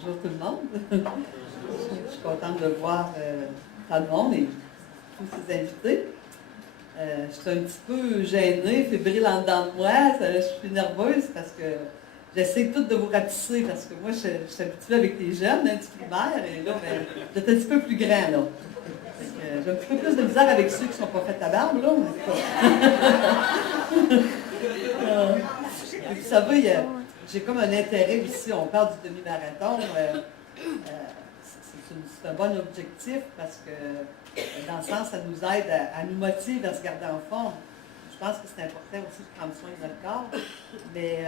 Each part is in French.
Bonjour tout le monde. Je suis contente de voir tant de monde et tous ces invités. Je suis un petit peu gênée, fébrile en dedans de moi. Je suis nerveuse parce que j'essaie toutes de vous rapetisser parce que moi, je suis habituée avec les jeunes, un petit primaire, et là, ben, vous êtes un petit peu plus grand, là. J'ai un petit peu plus de misère avec ceux qui ne sont pas fait la barbe, là. Vous savez, j'ai comme un intérêt ici, on parle du demi-marathon. C'est un bon objectif parce que, dans le sens, ça nous aide à nous motiver à se garder en forme. Je pense que c'est important aussi de prendre soin de notre corps, mais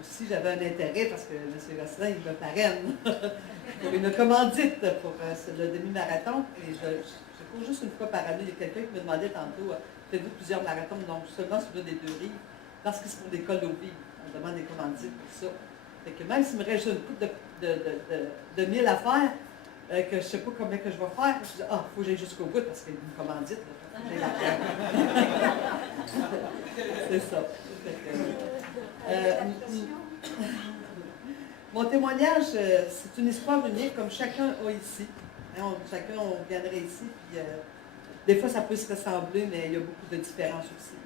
aussi j'avais un intérêt parce que M. Gosselin, il me parraine pour une commandite pour le demi-marathon. Et je cours juste une fois par année. Il y a quelqu'un qui me demandait tantôt, faites-vous plusieurs marathons? Donc seulement celui-là des 2 rives, parce que c'est pour des cols aux vies. On demande des commandites pour ça. Fait que même s'il me reste une couple de 1000 à faire, que je ne sais pas combien que je vais faire, je dis, il faut que j'aille jusqu'au bout parce qu'il y a une commandite. J'ai la c'est ça. Mon témoignage, c'est une histoire unique comme chacun a ici. Hein, chacun, on viendrait ici, puis des fois ça peut se ressembler, mais il y a beaucoup de différences aussi.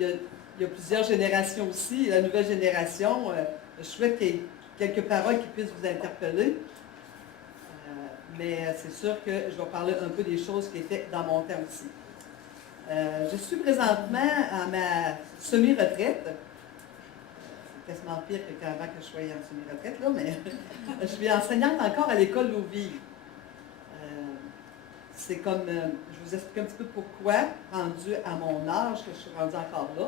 Il y a plusieurs générations aussi. La nouvelle génération, je souhaite qu'il y ait quelques paroles qui puissent vous interpeller. Mais c'est sûr que je vais parler un peu des choses qui étaient dans mon temps aussi. Je suis présentement à ma semi-retraite. C'est quasiment pire qu'avant que je sois en semi-retraite, là, mais je suis enseignante encore à l'école Louville. C'est comme, je vous explique un petit peu pourquoi, rendu à mon âge, que je suis rendue encore là.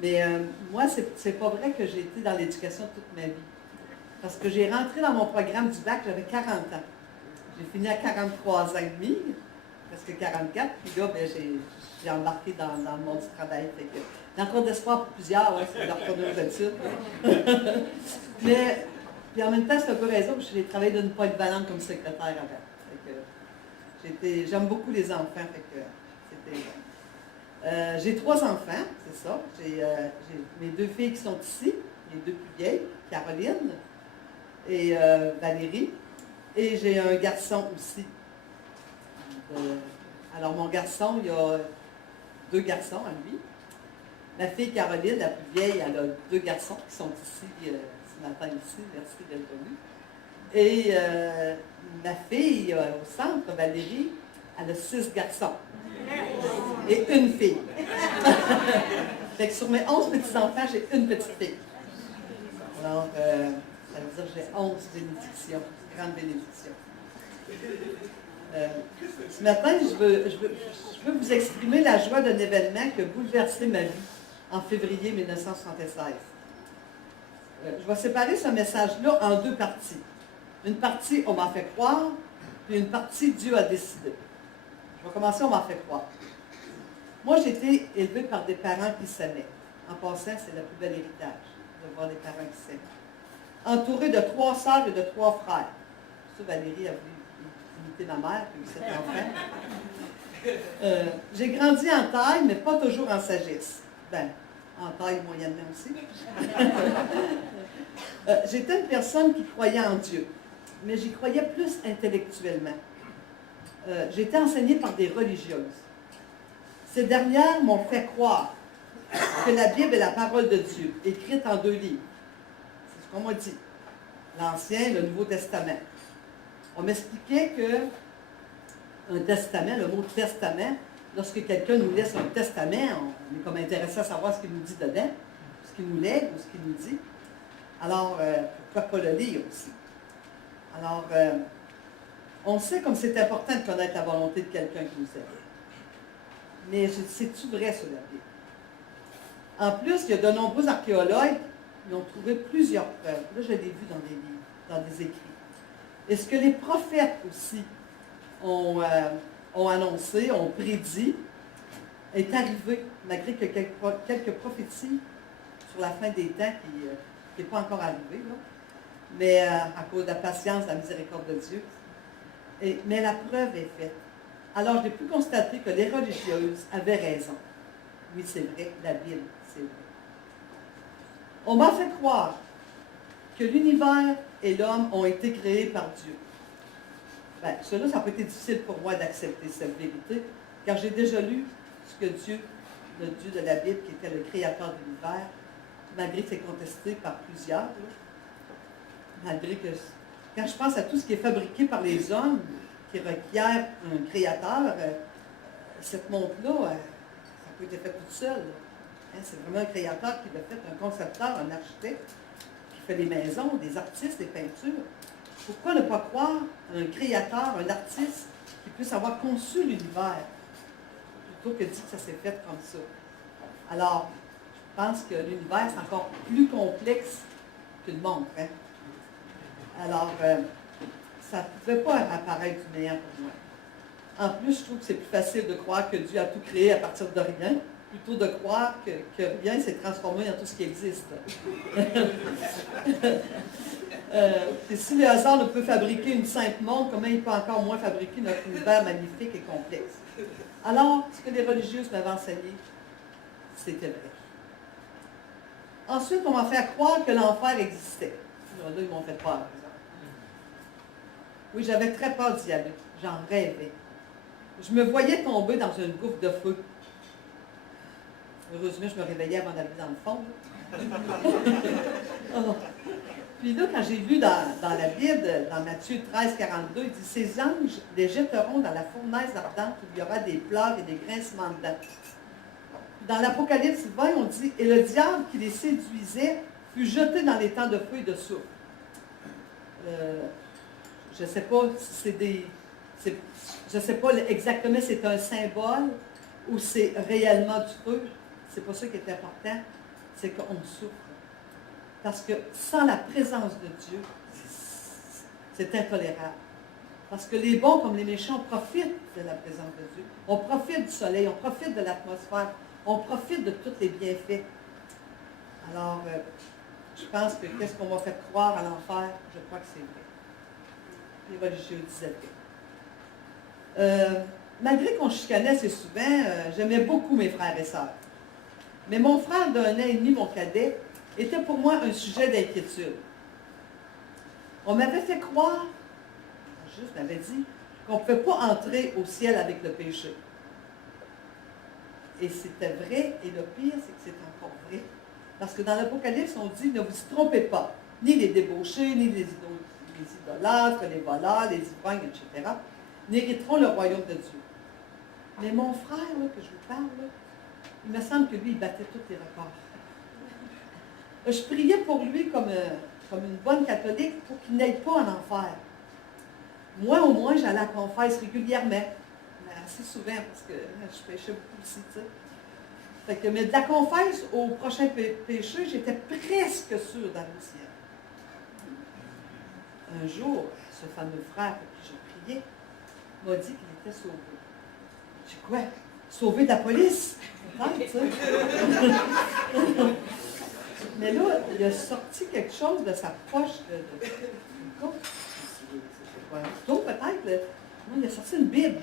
Mais moi, c'est pas vrai que j'ai été dans l'éducation toute ma vie. Parce que j'ai rentré dans mon programme du bac, j'avais 40 ans. J'ai fini à 43 ans et demi, presque 44, puis là, ben, j'ai embarqué dans le monde du travail. Fait que, il y a encore d'espoir pour plusieurs, c'est de retourner aux études. Mais, puis en même temps, c'est un peu raison, parce que j'ai travaillé d'une polyvalente comme secrétaire avant. J'aime beaucoup les enfants, fait que c'était... j'ai 3 enfants, c'est ça. J'ai mes 2 filles qui sont ici, les 2 plus vieilles, Caroline et Valérie. Et j'ai un garçon aussi. Alors, mon garçon, il y a 2 garçons à lui. Ma fille Caroline, la plus vieille, elle a 2 garçons qui sont ici ce matin ici. Merci d'être venue. Et ma fille au centre, Valérie, elle a 6 garçons. Et une fille. Fait que sur mes 11 petits-enfants, j'ai une petite fille. Alors, ça veut dire que j'ai 11 bénédictions. Grande bénédiction. Ce matin, je veux vous exprimer la joie d'un événement qui a bouleversé ma vie en février 1976. Je vais séparer ce message-là en 2 parties. Une partie, on m'en fait croire, puis une partie, Dieu a décidé. Je vais commencer, on m'en fait croire. Moi, j'ai été élevée par des parents qui s'aimaient. En passant, c'est le plus bel héritage, de voir des parents qui s'aiment. Entourée de 3 sœurs et de 3 frères. Ça, Valérie a voulu imiter ma mère, puis 7 enfants. J'ai grandi en taille, mais pas toujours en sagesse. Ben, en taille moyennement aussi. J'étais une personne qui croyait en Dieu, mais j'y croyais plus intellectuellement. J'ai été enseignée par des religieuses. Ces dernières m'ont fait croire que la Bible est la parole de Dieu, écrite en 2 livres. C'est ce qu'on m'a dit. L'Ancien et le Nouveau Testament. On m'expliquait qu'un testament, le mot testament, lorsque quelqu'un nous laisse un testament, on est comme intéressé à savoir ce qu'il nous dit dedans, ce qu'il nous lègue ou ce qu'il nous dit. Alors, pourquoi pas le lire aussi? Alors, on sait comme c'est important de connaître la volonté de quelqu'un qui nous aime. Mais c'est-tu vrai sur la Bible? En plus, il y a de nombreux archéologues qui ont trouvé plusieurs preuves. Là, je l'ai vu dans des livres, dans des écrits. Et ce que les prophètes aussi ont annoncé, ont prédit, est arrivé, malgré que quelques prophéties sur la fin des temps qui n'est pas encore arrivée, là, mais à cause de la patience, de la miséricorde de Dieu. Mais la preuve est faite. Alors, j'ai pu constater que les religieuses avaient raison. Oui, c'est vrai, la Bible, c'est vrai. On m'a fait croire que l'univers et l'homme ont été créés par Dieu. Bien, cela, ça n'a pas été difficile pour moi d'accepter cette vérité, car j'ai déjà lu ce que Dieu, le Dieu de la Bible, qui était le créateur de l'univers, malgré que c'est contesté par plusieurs, là, malgré que, quand je pense à tout ce qui est fabriqué par les hommes, qui requiert un créateur, cette montre-là, ça n'a pas été fait toute seule. Hein, c'est vraiment un créateur qui l'a fait, un concepteur, un architecte, qui fait des maisons, des artistes, des peintures. Pourquoi ne pas croire à un créateur, un artiste, qui puisse avoir conçu l'univers, plutôt que de dire que ça s'est fait comme ça? Alors, je pense que l'univers, c'est encore plus complexe qu'une montre. Hein? Alors, ça ne pouvait pas apparaître du néant pour moi. En plus, je trouve que c'est plus facile de croire que Dieu a tout créé à partir de rien, plutôt de croire que rien s'est transformé dans tout ce qui existe. Et si le hasard ne peut fabriquer une simple montre, comment il peut encore moins fabriquer notre univers magnifique et complexe? Alors, ce que les religieuses m'avaient enseigné, c'était vrai. Ensuite, on m'a fait croire que l'enfer existait. Là, ils m'ont fait peur, par exemple. Oui, j'avais très peur d'y aller. J'en rêvais. Je me voyais tomber dans une gouffre de feu. Heureusement, je me réveillais avant d'aller dans le fond. Oh. Puis là, quand j'ai lu dans la Bible, dans Matthieu 13, 42, il dit « Ces anges les jetteront dans la fournaise ardente où il y aura des pleurs et des grincements de dents. » Dans l'Apocalypse 20, on dit « Et le diable qui les séduisait fut jeté dans les temps de feu et de soufre. » Je ne sais pas si c'est des... Je ne sais pas exactement si c'est un symbole ou c'est réellement du feu. C'est pas ça qui est important, c'est qu'on souffre. Parce que sans la présence de Dieu, c'est intolérable. Parce que les bons comme les méchants profitent de la présence de Dieu. On profite du soleil, on profite de l'atmosphère, on profite de tous les bienfaits. Alors, je pense que qu'est-ce qu'on m'a fait croire à l'enfer, je crois que c'est vrai. Les religieux disaient vrai. Malgré qu'on chicanait assez souvent, j'aimais beaucoup mes frères et sœurs. Mais mon frère d'1 an et demi, mon cadet, était pour moi un sujet d'inquiétude. On m'avait fait croire, juste m'avait dit, qu'on ne pouvait pas entrer au ciel avec le péché. Et c'était vrai, et le pire, c'est que c'est encore vrai. Parce que dans l'Apocalypse, on dit, ne vous y trompez pas, ni les débauchés, ni les idolâtres, les voleurs, les ivrognes, etc., n'hériteront le royaume de Dieu. Mais mon frère, là, que je vous parle, là, il me semble que lui, il battait tous les records. Je priais pour lui comme une bonne catholique pour qu'il n'aille pas en enfer. Moi, au moins, j'allais à la confesse régulièrement. Mais assez souvent, parce que je péchais beaucoup aussi, tu sais. Fait que, mais de la confesse au prochain péché, j'étais presque sûre d'aller au ciel. Un jour, ce fameux frère pour qui je priais m'a dit qu'il était sauvé. J'ai dit, quoi? Sauvé de la police? Tu sais. Mais là, il a sorti quelque chose de sa poche de un couteau peut-être. Non, il a sorti une Bible.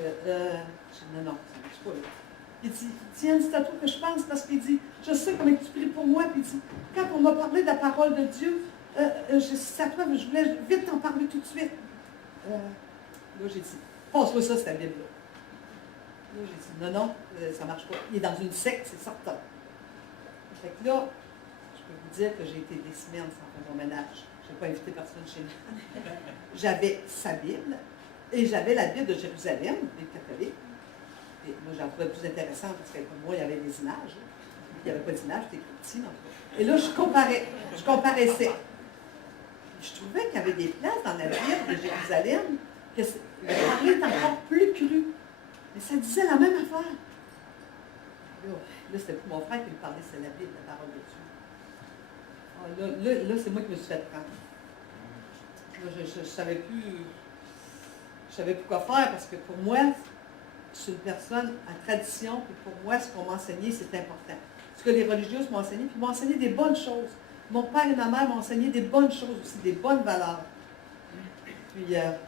J'ai dit, non, ça ne marche pas. Là. Il dit, tiens, c'est à toi que je pense, parce qu'il dit, je sais comment tu pries pour moi. Puis il dit, quand on m'a parlé de la parole de Dieu, c'est à toi, je voulais vite t'en parler tout de suite. Là, j'ai dit, passe-moi ça, cette Bible-là. Là, j'ai dit, non, ça ne marche pas. Il est dans une secte, c'est certain. Fait que là, je peux vous dire que j'ai été des semaines sans faire mon ménage. Je n'ai pas invité personne chez nous. J'avais sa Bible et j'avais la Bible de Jérusalem, des catholiques. Et moi, j'en trouvais plus intéressant parce que pour moi, il y avait des images. Il n'y avait pas d'images, c'était plus petit. Et là, je comparaissais. Et je trouvais qu'il y avait des places dans la Bible de Jérusalem que le parler est encore plus cru. Mais ça disait la même affaire. Là, c'était pour mon frère qui me parlait, c'est la Bible, la parole de Dieu. Là, c'est moi qui me suis fait prendre. Là, je ne savais plus quoi faire parce que pour moi, je suis une personne à tradition, puis pour moi, ce qu'on m'a enseigné, c'est important. Ce que les religieuses m'ont enseigné, puis ils m'ont enseigné des bonnes choses. Mon père et ma mère m'ont enseigné des bonnes choses aussi, des bonnes valeurs. Puis, là,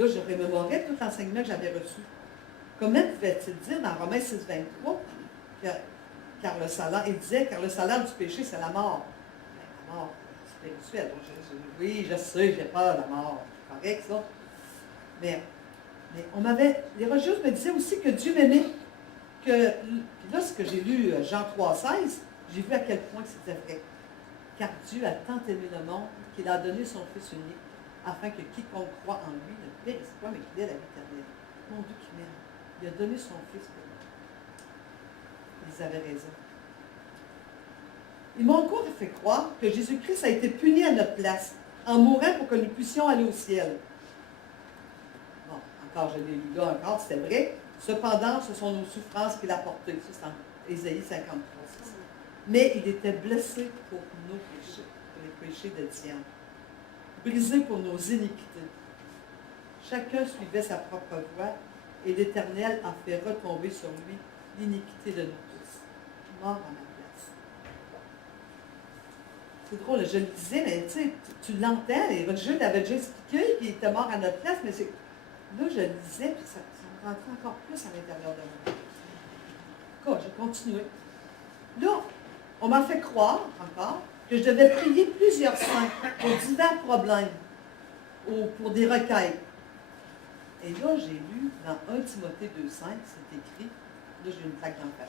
je remémorais tout l'enseignement que j'avais reçu. Comment pouvait-il dire dans Romains 6, 23 que car le salaire, il disait, car le salaire du péché, c'est la mort. Ben, la mort spirituelle. Oui, je sais, j'ai peur de la mort. C'est correct, ça. Mais les religieuses me disaient aussi que Dieu m'aimait. Puis là, ce que j'ai lu, Jean 3,16, j'ai vu à quel point c'était vrai. Car Dieu a tant aimé le monde qu'il a donné son Fils unique, afin que quiconque croit en lui ne périsse pas, mais qu'il ait la vie éternelle. Mon Dieu qui m'aime. Il a donné son Fils pour moi. Ils avaient raison. Ils m'ont encore fait croire que Jésus-Christ a été puni à notre place, en mourant pour que nous puissions aller au ciel. Bon, encore, je l'ai lu là encore, c'était vrai. Cependant, ce sont nos souffrances qu'il a portées. Ça, c'est en Ésaïe 53. Mais il était blessé pour nos péchés, pour les péchés de Diane. Brisé pour nos iniquités. Chacun suivait sa propre voie, et l'Éternel a fait retomber sur lui l'iniquité de nous tous. Mort à ma place. C'est drôle, je le disais, mais tu sais, tu l'entends, et Roger l'avait déjà expliqué qu'il était mort à notre place, mais c'est. Là, je le disais, puis ça me rentrait encore plus à l'intérieur de moi. Quoi, j'ai continué. Là, on m'a fait croire, encore, que je devais prier plusieurs saints pour divers problèmes ou pour des requêtes. Et là, j'ai lu dans 1 Timothée 2,5, c'est écrit, là j'ai une plaque dans le face,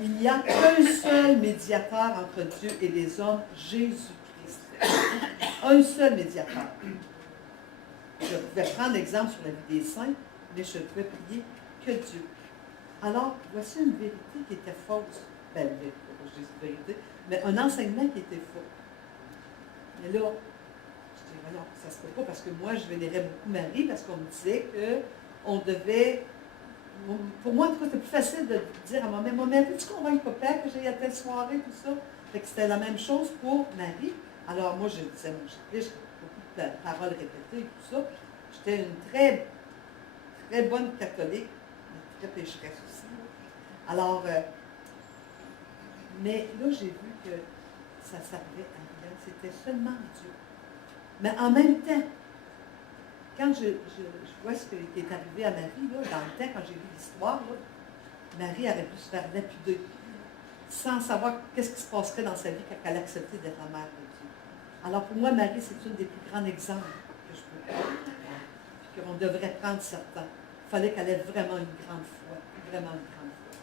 il n'y a qu'un seul médiateur entre Dieu et les hommes, Jésus-Christ. Un seul médiateur. Je pouvais prendre l'exemple sur la vie des saints, mais je ne pouvais prier que Dieu. Alors, voici une vérité qui était fausse. Ben, je dis une vérité, mais un enseignement qui était faux. Mais là, je dis, voyons, ça ne se peut pas parce que moi, je vénérais beaucoup Marie parce qu'on me disait qu'on devait. Pour moi, en tout cas, c'était plus facile de dire à ma mère, veux-tu convaincre papa que j'ai à telle soirée, tout ça? Fait que c'était la même chose pour Marie. Alors, moi, je disais, mon chapitre, beaucoup de paroles répétées et tout ça. J'étais une très, très bonne catholique, mais très pécheresse aussi. Alors, mais là, j'ai vu que ça servait à rien. C'était seulement Dieu. Mais en même temps, quand je vois ce qui est arrivé à Marie, là, dans le temps, quand j'ai lu l'histoire, Marie aurait pu se faire lapider sans savoir qu'est-ce qui se passerait dans sa vie quand elle acceptait d'être la mère de Dieu. Alors pour moi, Marie, c'est une des plus grands exemples que je peux prendre, puis qu'on devrait prendre certains. Il fallait qu'elle ait vraiment une grande foi, vraiment une grande foi.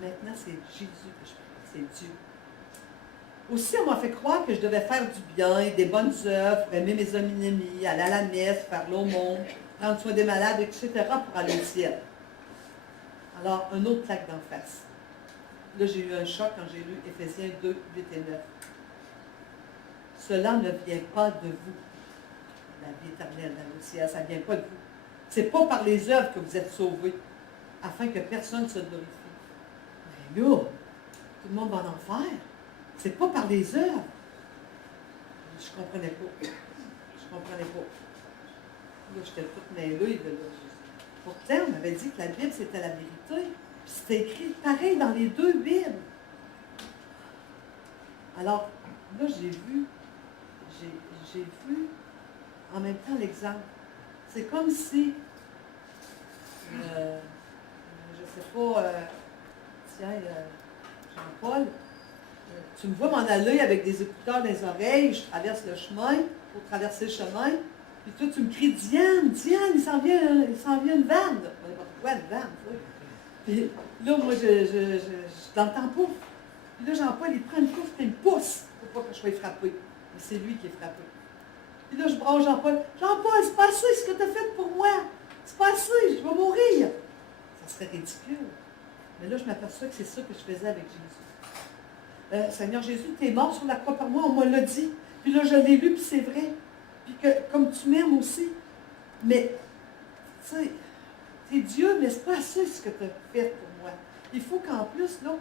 Maintenant, c'est Jésus que je prie, c'est Dieu. Aussi, on m'a fait croire que je devais faire du bien, des bonnes œuvres, aimer mes ennemis, aller à la messe, faire l'aumône, prendre soin des malades, etc. pour aller au ciel. Alors, un autre claque d'en face. Là, j'ai eu un choc quand j'ai lu Éphésiens 2, 8 et 9. Cela ne vient pas de vous, la vie éternelle dans le ciel, ça ne vient pas de vous. Ce n'est pas par les œuvres que vous êtes sauvés, afin que personne ne se glorifie. Mais là, tout le monde va en enfer. C'est pas par les œuvres. Je ne comprenais pas. Je ne comprenais pas. Là, j'étais toute mêlée. Pourtant, on m'avait dit que la Bible, c'était la vérité. Puis c'était écrit pareil dans les deux Bibles. Alors, là, j'ai vu en même temps l'exemple. C'est comme si, je ne sais pas, Jean-Paul, tu me vois m'en aller avec des écouteurs dans les oreilles, je traverse le chemin, pour traverser le chemin, puis toi, tu me cries, Diane, il s'en vient une vanne. On n'est pas quoi, une vanne, tu sais. Puis là, moi, je l'entends pas. Puis là, Jean-Paul, il prend une course et il me pousse pour pas que je sois frappé. Mais c'est lui qui est frappé. Puis là, je branche Jean-Paul. Jean-Paul, c'est pas assez ce que tu as fait pour moi. C'est pas assez, je vais mourir. Ça serait ridicule. Mais là, je m'aperçois que c'est ça que je faisais avec Jésus. Seigneur Jésus, tu es mort sur la croix par moi, on me l'a dit. Puis là, je l'ai lu, puis c'est vrai. Puis que, comme tu m'aimes aussi. Mais, tu sais, tu es Dieu, mais c'est pas assez ce que tu as fait pour moi. Il faut qu'en plus, là,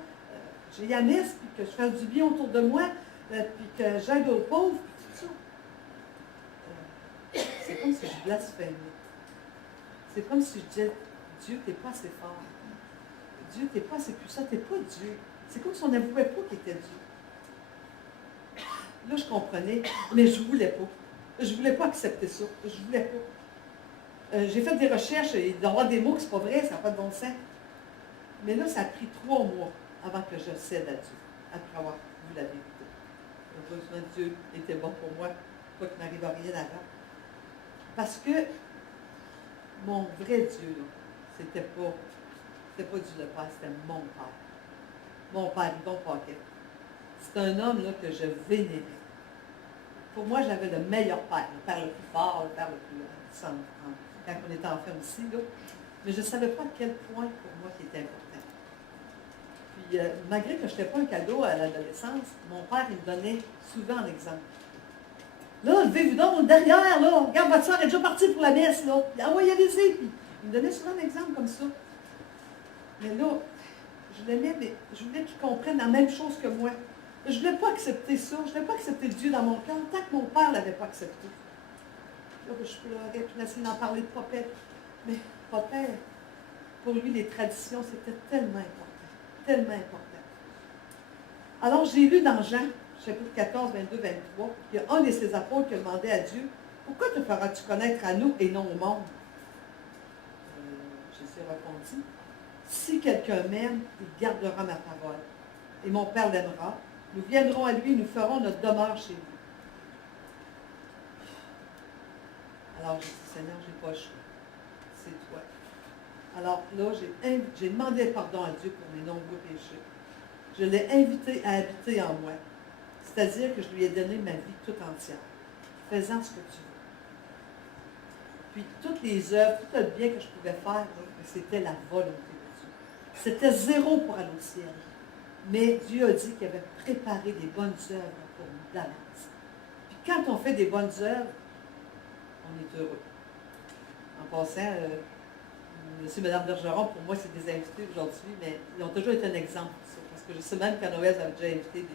j'ai la messe, puis que je fasse du bien autour de moi, puis que j'aide aux pauvres, puis tout ça. C'est comme si je blasphémais. C'est comme si je disais, Dieu, tu n'es pas assez fort. Dieu, tu n'es pas assez puissant, tu n'es pas Dieu. C'est comme si on n'avouait pas qu'il était Dieu. Là, je comprenais, mais je ne voulais pas. Je ne voulais pas accepter ça. Je ne voulais pas. J'ai fait des recherches, et d'avoir des mots que ce n'est pas vrai, ça n'a pas de bon sens. Mais là, ça a pris 3 mois avant que je cède à Dieu, après avoir vu la vérité. Heureusement, Dieu était bon pour moi, pas qu'il n'arrive à rien avant. Parce que mon vrai Dieu, là, c'était pas Dieu le Père, c'était mon Père. Mon Père, Yvon Paquet. C'est un homme là, que je vénérais. Pour moi, j'avais le meilleur père, le père le plus fort, le père le plus puissant, quand on était enfant aussi. Là. Mais je ne savais pas à quel point pour moi qui était important. Puis, malgré que je n'étais pas un cadeau à l'adolescence, mon père, il me donnait souvent un exemple. Là, levez-vous donc derrière, là. Regarde, votre soeur est déjà partie pour la messe, là. Envoyez-les-y. Puis, il me donnait souvent un exemple comme ça. Mais là, je l'aimais, mais je voulais qu'il comprenne la même chose que moi. Je ne voulais pas accepter ça. Je ne voulais pas accepter Dieu dans mon cœur tant que mon père ne l'avait pas accepté. Là, je pleurais, puis j'essayais d'en parler de papa. Mais papa, pour lui, les traditions, c'était tellement important. Tellement important. Alors, j'ai lu dans Jean, chapitre 14, 22, 23, il y a un de ses apôtres qui a demandé à Dieu, « Pourquoi te feras-tu connaître à nous et non au monde? » Jésus répondit, « Si quelqu'un m'aime, il gardera ma parole. Et mon Père l'aimera. Nous viendrons à lui et nous ferons notre demeure chez lui. » Alors, j'ai dit, « Seigneur, je n'ai pas le choix. C'est toi. » Alors là, j'ai demandé pardon à Dieu pour mes nombreux péchés. Je l'ai invité à habiter en moi. C'est-à-dire que je lui ai donné ma vie toute entière, faisant ce que tu veux. Puis toutes les œuvres, tout le bien que je pouvais faire, c'était la volonté de Dieu. C'était zéro pour aller au ciel. Mais Dieu a dit qu'il avait préparé des bonnes œuvres pour nous d'avance. Puis quand on fait des bonnes œuvres, on est heureux. En passant, Monsieur et Mme Bergeron, pour moi, c'est des invités aujourd'hui, mais ils ont toujours été un exemple pour ça. Parce que je sais même qu'à Noël, j'avais déjà invité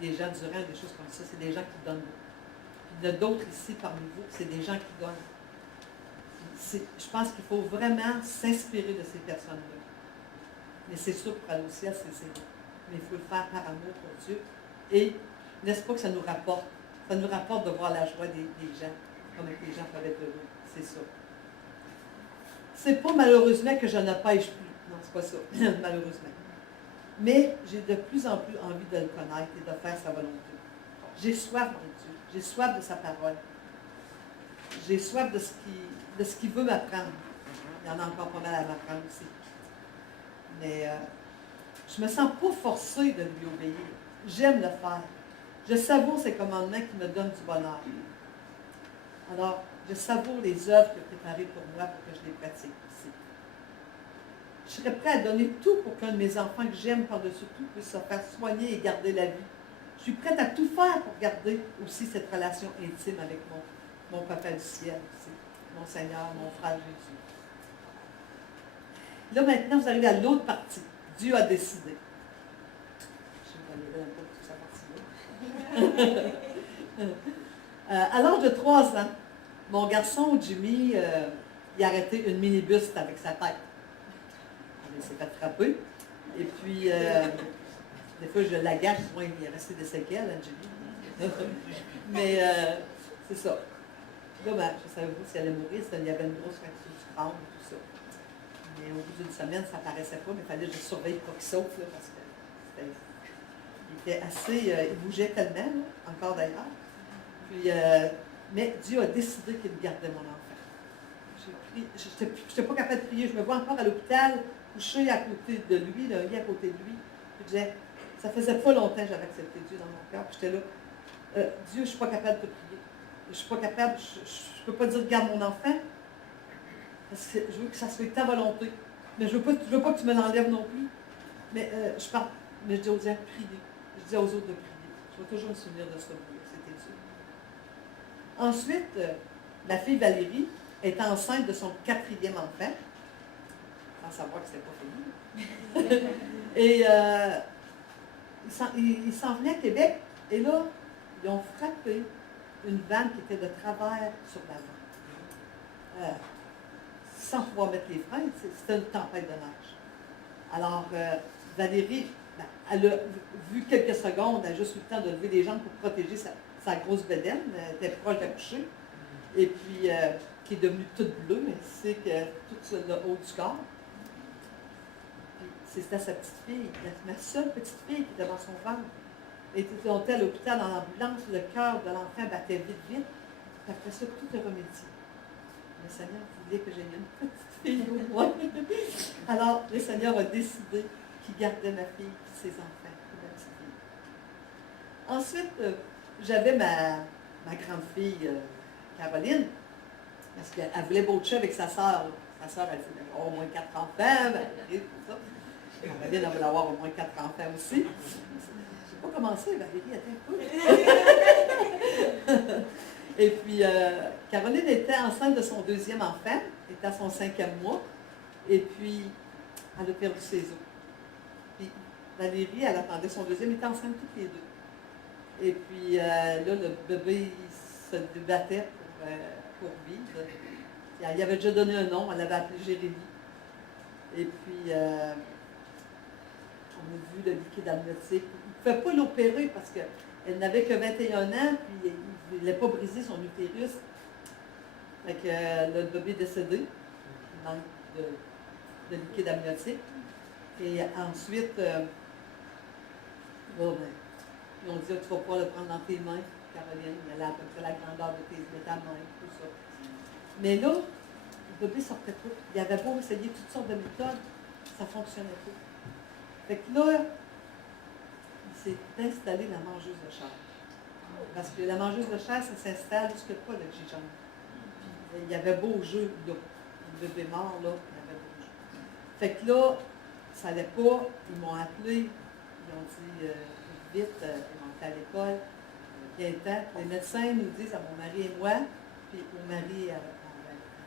des gens durant, des choses comme ça. C'est des gens qui donnent beaucoup. Puis il y en a d'autres ici parmi vous, c'est des gens qui donnent. Je pense qu'il faut vraiment s'inspirer de ces personnes-là. Mais c'est sûr, pour aller au ciel, c'est zéro. Mais il faut le faire par amour pour Dieu. Et n'est-ce pas que ça nous rapporte? Ça nous rapporte de voir la joie des gens, comme les gens peuvent être heureux. C'est ça. C'est pas malheureusement que je ne pêche plus. Non, c'est pas ça, malheureusement. Mais j'ai de plus en plus envie de le connaître et de faire sa volonté. J'ai soif de Dieu. J'ai soif de sa parole. J'ai soif de ce qu'il veut m'apprendre. Il y en a encore pas mal à m'apprendre aussi. Mais je ne me sens pas forcée de lui obéir. J'aime le faire. Je savoure ses commandements qui me donnent du bonheur. Alors, je savoure les œuvres qu'il a préparées pour moi pour que je les pratique aussi. Je serais prêt à donner tout pour qu'un de mes enfants que j'aime par-dessus tout puisse se faire soigner et garder la vie. Je suis prête à tout faire pour garder aussi cette relation intime avec mon Papa du ciel aussi, mon Seigneur, mon frère Jésus. Là, maintenant, vous arrivez à l'autre partie. Dieu a décidé. Je ne vais pas toute sa partie-là. À l'âge de 3 ans, mon garçon, Jimmy, il a arrêté une minibus avec sa tête. Il s'est fait frapper. Et puis, des fois, je l'agace, moi, il est resté des séquelles, hein, Jimmy. Mais c'est ça. Là, ben, je ne savais pas s'il allait mourir, il y avait une grosse fracture du crâne et tout ça. Mais au bout d'une semaine, ça ne paraissait pas, mais il fallait que je surveille pour qu'il saute, là, parce que il était assez... il bougeait tellement, là, encore d'ailleurs. Puis, mais Dieu a décidé qu'il gardait mon enfant. Je n'étais pas capable de prier. Je me vois encore à l'hôpital, couché à côté de lui, le lit à côté de lui. Puis je disais, ça faisait pas longtemps que j'avais accepté Dieu dans mon cœur. Puis j'étais là, Dieu, je ne suis pas capable de prier. Je ne suis pas capable, je ne peux pas dire, garde mon enfant. Parce que je veux que ça soit ta volonté. Mais je ne veux pas que tu me l'enlèves non plus. Mais je parle, mais je dis aux gens, priez. Je dis aux autres de prier. Je vais toujours me souvenir de ça. C'était Dieu. Ensuite, la fille Valérie est enceinte de son 4e enfant, sans savoir que ce n'était pas fini. Et il s'en venait à Québec, et là, ils ont frappé une vanne qui était de travers sur l'avant. Sans pouvoir mettre les freins, c'était une tempête de neige. Alors, Valérie, elle a vu quelques secondes, elle a juste eu le temps de lever les jambes pour protéger sa grosse bédaine, elle était proche d'accoucher, et puis qui est devenue toute bleue, mais c'est que tout le haut du corps. Puis, C'était sa petite fille, ma seule petite fille qui était dans son ventre. Elle était montée à l'hôpital dans l'ambulance, le cœur de l'enfant battait vite, vite. Puis après ça, tout est remédié. Le Seigneur voulait que j'aie une petite fille au moins. Alors, le Seigneur a décidé qu'il gardait ma fille et ses enfants, ma petite fille. Ensuite, j'avais ma grande fille, Caroline, parce qu'elle voulait beau avec sa sœur. Sa sœur, elle disait, avoir au moins 4 enfants, Valérie, tout ça. Caroline, elle voulait avoir au moins 4 enfants aussi. Je n'ai pas commencé, Valérie, attends un peu. Et puis, Caroline était enceinte de son 2e enfant, elle était à son 5e mois, et puis, elle a perdu ses os. Puis, Valérie, elle attendait son 2e, elle était enceinte toutes les deux. Et puis, là, le bébé il se débattait pour vivre. Il avait déjà donné un nom, on l'avait appelé Jérémie. Et puis, on a vu le liquide amniotique. Il ne pouvait pas l'opérer parce qu'elle n'avait que 21 ans, puis il ne voulait pas briser son utérus. Fait que le bébé est décédé, il manque de liquide amniotique. Et ensuite, bon, ben, ils ont dit, tu vas pouvoir le prendre dans tes mains, Caroline. Elle a à peu près la grandeur de ta main, tout ça. Mais là, le bébé sortait pas. Il avait beau essayer toutes sortes de méthodes, ça ne fonctionnait pas. Fait que là, il s'est installé la mangeuse de chair. Parce que la mangeuse de chair, ça s'installe jusque pas le gigant. Il y avait beau jeu, là. Le bébé mort, là, il y avait beau jeu. Fait que là, ça n'allait pas. Ils m'ont appelé. Ils ont dit, vite, ils m'ont été à l'école. Viens-t'en. Les médecins nous disent à mon mari et moi, puis au mari à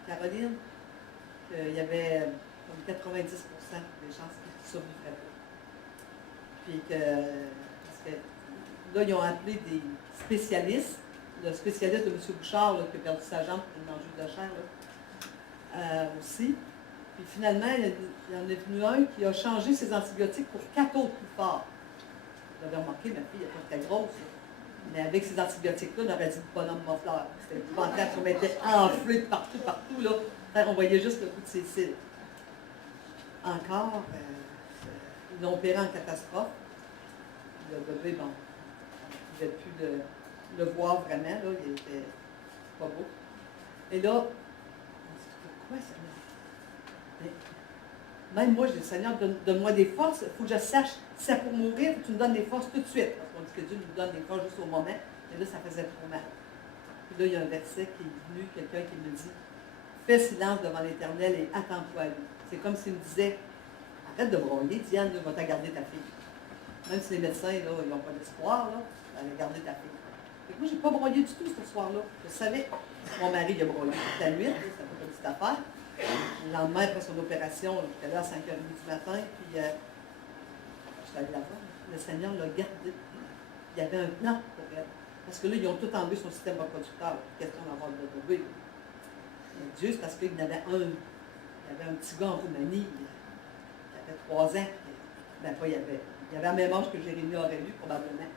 Caroline, qu'il y avait comme 90% des chances qu'ils ne survivraient pas. Puis que, parce que là, ils ont appelé des spécialistes, le spécialiste de M. Bouchard, là, qui a perdu sa jambe pour une mangeuse de chair, là, aussi. Puis finalement, il y en est venu un qui a changé ses antibiotiques pour 4 autres plus forts. Vous avez remarqué, ma fille, elle n'est pas très grosse, là. Mais avec ces antibiotiques-là, on aurait dit le bonhomme Moffleur. C'était épouvantable, on m'était enflé de partout, là. On voyait juste le bout de ses cils. Encore, ils l'ont opéré en catastrophe. Le bébé, bon, on ne pouvait plus le voir vraiment, là, il était pas beau. Et là, on dit, pourquoi ça? Même moi, je dis, Seigneur, donne-moi des forces, il faut que je sache si c'est pour mourir, il faut que tu me donnes des forces tout de suite. Parce qu'on dit que Dieu nous donne des forces juste au moment, et là, ça faisait trop mal. Puis là, il y a un verset qui est venu, quelqu'un qui me dit, fais silence devant l'Éternel et attends-toi à lui. C'est comme s'il me disait, arrête de broyer, Diane, va t'en garder ta fille. Même si les médecins, là, ils n'ont pas d'espoir, là, allez garder ta fille. Et moi, je n'ai pas broyé du tout ce soir-là. Je savais, mon mari, il a broyé toute la nuit, c'était pas une petite affaire. Le lendemain, après son opération, j'étais là à 5h30 du matin, puis j'étais allée la voir. Le Seigneur l'a gardé. Il y avait un plan pour elle. Parce que là, ils ont tout enlevé son système reproducteur. Question d'avoir le bébé. Mais Dieu, c'est parce qu'il y en avait un. Il y avait un petit gars en Roumanie, il avait 3 ans. Ben, pas il y avait. Il avait le même âge que Jérémie aurait eu, probablement.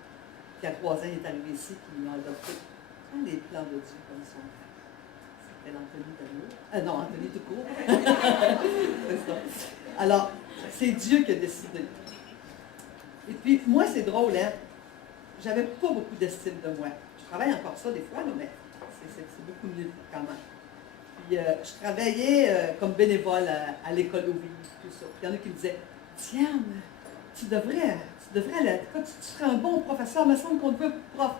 Puis à 3 ans, il est arrivé ici, puis ils l'ont adopté. Les plans de Dieu, comme ils sont faits. Anthony d'amour. Non, Anthony tout court. C'est ça. Alors, c'est Dieu qui a décidé. Et puis, moi, c'est drôle, hein? J'avais pas beaucoup d'estime de moi. Je travaille encore ça des fois, là, mais c'est beaucoup mieux quand même. Puis, je travaillais comme bénévole à l'école au Ville, tout ça. Puis, il y en a qui me disaient, Diane, tu devrais aller, tu serais un bon professeur, il me semble qu'on te veut prof.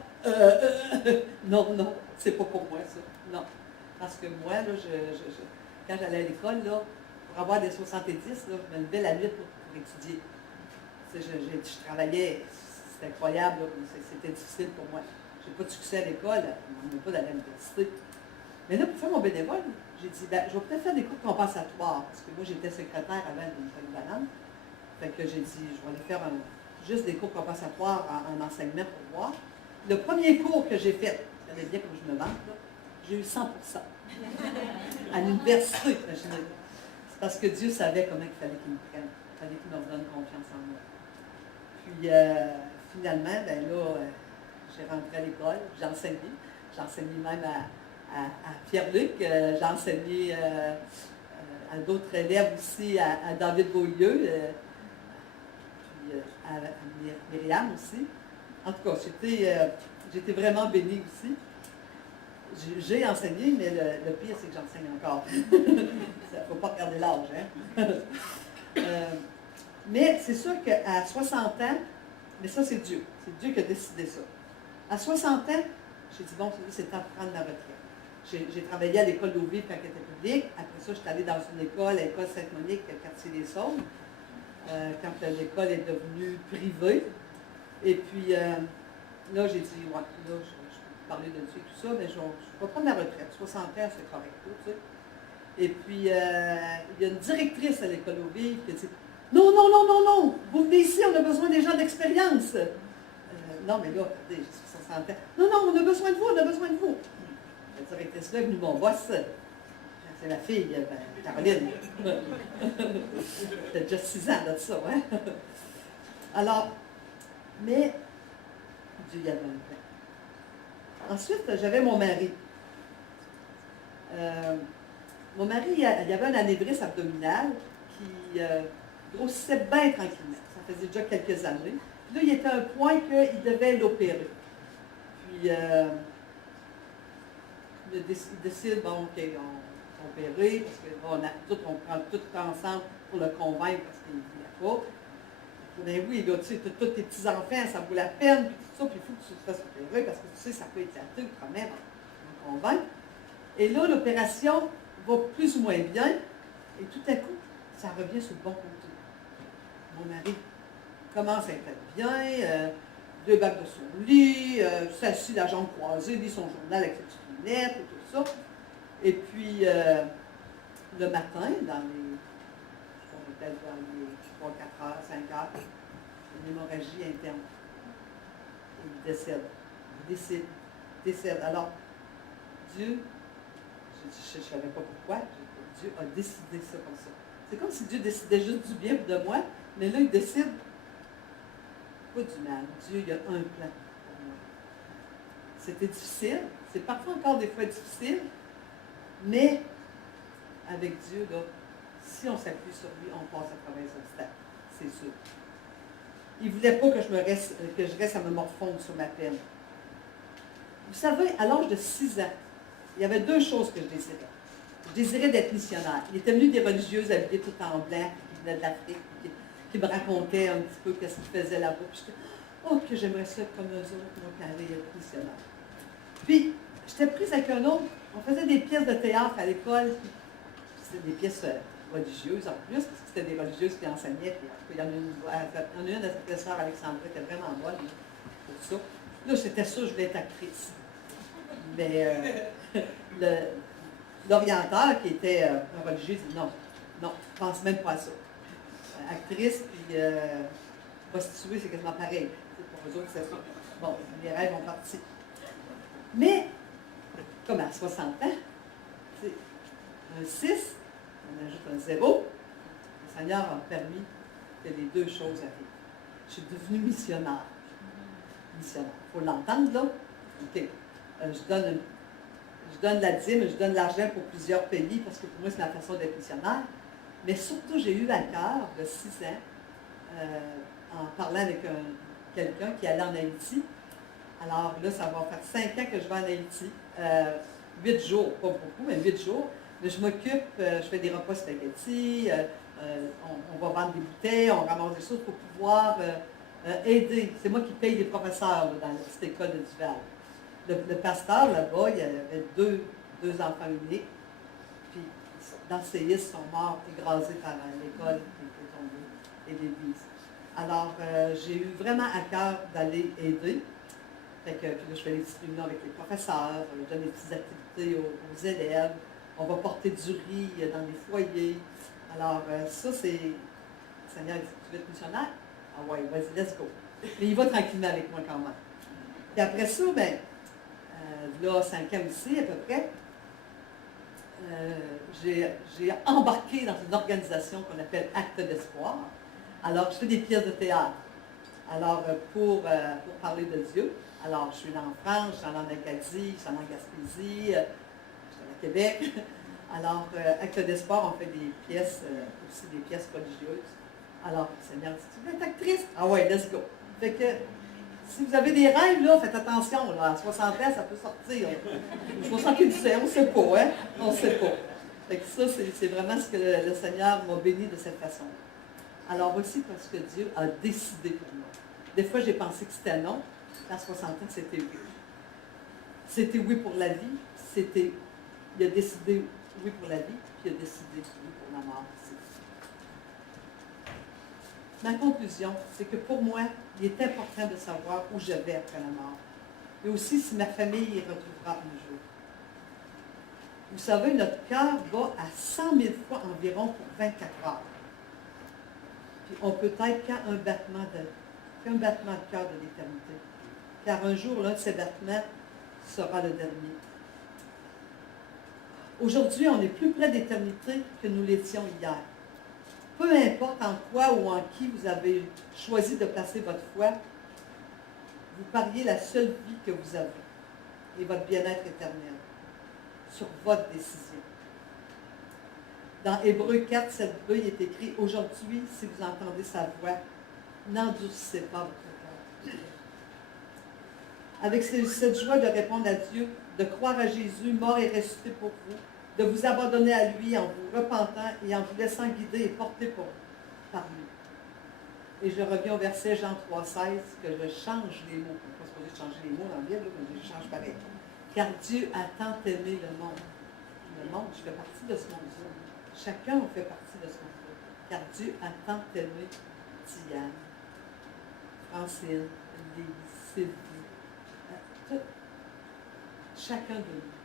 Non, c'est pas pour moi, ça. Non. Parce que moi, là, quand j'allais à l'école, là, pour avoir des 70, là, je me levais la nuit pour étudier. Je travaillais, c'était incroyable, c'était difficile pour moi. Je n'ai pas de succès à l'école, on n'a pas d'aller à l'université. Mais là, pour faire mon bénévole, j'ai dit, ben, je vais peut-être faire des cours compensatoires, parce que moi, j'étais secrétaire avant d'une polyvalente. Fait que j'ai dit, je vais aller faire juste des cours compensatoires en enseignement pour voir. Le premier cours que j'ai fait, vous savez bien comme je me vante, là, j'ai eu 100%. À l'université, imaginez. C'est parce que Dieu savait comment il fallait qu'il me prenne. Il fallait qu'il me redonne confiance en moi. Puis, finalement, ben là, j'ai rentré à l'école, j'ai enseigné. J'ai enseigné même à Pierre-Luc, j'ai enseigné à d'autres élèves aussi, à David Beaulieu. à Myriam aussi. En tout cas, j'étais vraiment bénie aussi. J'ai enseigné, mais le pire, c'est que j'enseigne encore. Il ne faut pas regarder l'âge, hein? Mais c'est sûr qu'à 60 ans, mais ça, c'est Dieu. C'est Dieu qui a décidé ça. À 60 ans, j'ai dit, bon, c'est temps de prendre ma retraite. J'ai travaillé à l'école d'Auvive quand elle était publique. Après ça, je suis allée dans une école, l'école Sainte-Monique, quartier des Saules, quand l'école est devenue privée. Et puis, là, j'ai dit, ouais, là, je peux parler de Dieu et tout ça, mais je vais prendre ma retraite. 60 ans, c'est correct, tu sais. Et puis, il y a une directrice à l'école Auvive qui a dit, non, non, non, non, non, vous venez ici, on a besoin des gens d'expérience. Non, mais là, regardez, j'ai 60 ans. Non, non, on a besoin de vous, on a besoin de vous. La directrice là est venue, mon boss, c'est la fille, Caroline. T'as déjà 6 ans de ça, hein? Alors, mais Dieu y avait un plan. Ensuite, j'avais mon mari. Mon mari, il y avait un anévrisme abdominal qui grossissait bien tranquillement. Ça faisait déjà quelques années. Puis là, il était à un point qu'il devait l'opérer. Puis, il décide, bon, OK, on va opérer, parce que on prend tout ensemble pour le convaincre, parce qu'il ne voulait pas. Ben oui, là, tu sais, tous tes petits-enfants, ça vaut la peine, puis tout ça, puis il faut que tu te fasses opérer, parce que tu sais, ça peut éclater quand même, on convainc. Et là, l'opération va plus ou moins bien, et tout à coup, ça revient sur le bon côté. Mon mari commence à être bien, 2 bacs de son lit, s'assit la jambe croisée, lit son journal avec ses petites lunettes, et tout ça. Et puis, le matin, dans les 3, 4 heures, 5 heures, une hémorragie interne. Il décède. Alors, Dieu, je ne savais pas pourquoi, Dieu a décidé ça comme ça. C'est comme si Dieu décidait juste du bien de moi, mais là, il décide pas du mal. Dieu, il a un plan pour moi. C'était difficile, c'est parfois encore des fois difficile, mais avec Dieu, là, si on s'appuie sur lui, on passe à travers les obstacles, c'est sûr. Il ne voulait pas que je reste à me morfondre sur ma peine. Vous savez, à l'âge de 6 ans, il y avait 2 choses que je désirais. Je désirais d'être missionnaire. Il était venu des religieuses habillées tout en blanc, qui venaient de l'Afrique, qui me racontaient un petit peu ce qu'ils faisaient là-bas. Puis j'étais, oh, que j'aimerais ça être comme eux autres, moi, qui allaient être missionnaire. Puis, j'étais prise avec un autre. On faisait des pièces de théâtre à l'école. C'était des pièces religieuses en plus, parce que c'était des religieuses qui enseignaient. Puis, il y en a une, elle s'appelait Sœur Alexandra, qui était vraiment bonne pour ça. Là, c'était ça, je voulais être actrice. Mais l'orienteur, qui était un religieux, dit non, non, je ne pense même pas à ça. Actrice, puis prostituée, c'est quasiment pareil. Pour eux autres, c'est ça. Bon, les rêves ont parti. Mais, comme à 60 ans, un 6, on ajoute un 0, le Seigneur a permis que les 2 choses arrivent. Je suis devenue missionnaire. Missionnaire. Il faut l'entendre, là. OK. Je donne la dîme, je donne l'argent pour plusieurs pays, parce que pour moi, c'est ma façon d'être missionnaire. Mais surtout, j'ai eu à cœur, de 6 ans, en parlant avec quelqu'un qui allait en Haïti. Alors là, ça va faire 5 ans que je vais en Haïti. 8 jours, pas beaucoup, mais 8 jours. Mais je m'occupe, je fais des repas spaghetti, on va vendre des bouteilles, on ramasse des choses pour pouvoir aider. C'est moi qui paye les professeurs là, dans cette école de Duval. Le pasteur, là-bas, il y avait deux enfants uniques. Puis, dans ces listes, sont morts écrasés par l'école qui était tombée et l'église. Alors, j'ai eu vraiment à cœur d'aller aider. Fait que, puis là, je fais les petites réunions avec les professeurs, je donne des petites activités aux élèves. On va porter du riz dans les foyers. Alors, ça, c'est... Seigneur, tu veux être missionnaire? Ah ouais, vas-y, let's go. Mais il va tranquillement avec moi quand même. Puis après ça, bien, là, 5 ans aussi, à peu près, j'ai embarqué dans une organisation qu'on appelle Acte d'espoir. Alors, je fais des pièces de théâtre. Alors, pour parler de Dieu. Alors, je suis en France, je suis en Acadie, je suis en Gaspésie, je suis à Québec. Alors, Acte d'espoir, on fait des pièces, aussi des pièces religieuses. Alors, le Seigneur dit, tu veux être actrice? Ah ouais, let's go. Fait que, si vous avez des rêves, là, faites attention, là, à 60 ans, ça peut sortir. 77, on ne sait pas, hein? On ne sait pas. Fait que ça, c'est vraiment ce que le Seigneur m'a béni de cette façon. Alors voici parce que Dieu a décidé pour moi. Des fois, j'ai pensé que c'était non. À 60 ans, c'était oui. C'était oui pour la vie. Il a décidé oui pour la vie, puis il a décidé oui pour la mort aussi. Ma conclusion, c'est que pour moi, il est important de savoir où je vais après la mort. Et aussi si ma famille y retrouvera un jour. Vous savez, notre cœur bat à 100 000 fois environ pour 24 heures. Puis on peut être qu'un battement de cœur de l'éternité. Car un jour, l'un de ces battements sera le dernier. Aujourd'hui, on est plus près d'éternité que nous l'étions hier. Peu importe en quoi ou en qui vous avez choisi de placer votre foi, vous pariez la seule vie que vous avez et votre bien-être éternel sur votre décision. Dans Hébreux 4, 7b, il est écrit « Aujourd'hui, si vous entendez sa voix, n'endurcissez pas votre cœur. » Avec cette joie de répondre à Dieu, de croire à Jésus, mort et ressuscité pour vous, de vous abandonner à lui en vous repentant et en vous laissant guider et porter par lui. Et je reviens au verset Jean 3,16, que je change les mots. Je ne suis pas supposé changer les mots dans la Bible, mais je change pareil. Car Dieu a tant aimé le monde. Le monde, je fais partie de ce monde-là. Chacun fait partie de ce monde-là. Car Dieu a tant aimé Diane, Francine, Lise, Sylvie, tout. Chacun de nous.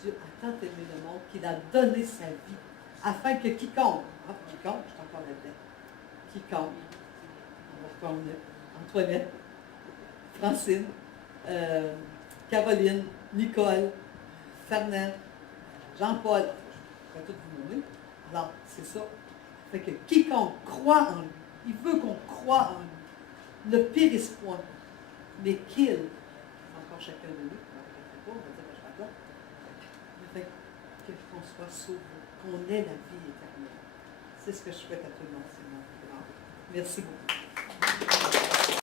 Dieu a tant aimé le monde qu'il a donné sa vie afin que quiconque, je suis encore là-dedans, quiconque, on va reprendre Antoinette, Francine, Caroline, Nicole, Fernand, Jean-Paul, je vais tout vous nommer. Alors, c'est ça. Fait que quiconque croit en lui, il veut qu'on croie en lui, ne périsse point, mais qu'il, encore chacun de nous, on va dire que je vais là, qu'on soit sauvé, qu'on ait la vie éternelle. C'est ce que je souhaite à tout le monde, c'est mon grand. Merci beaucoup.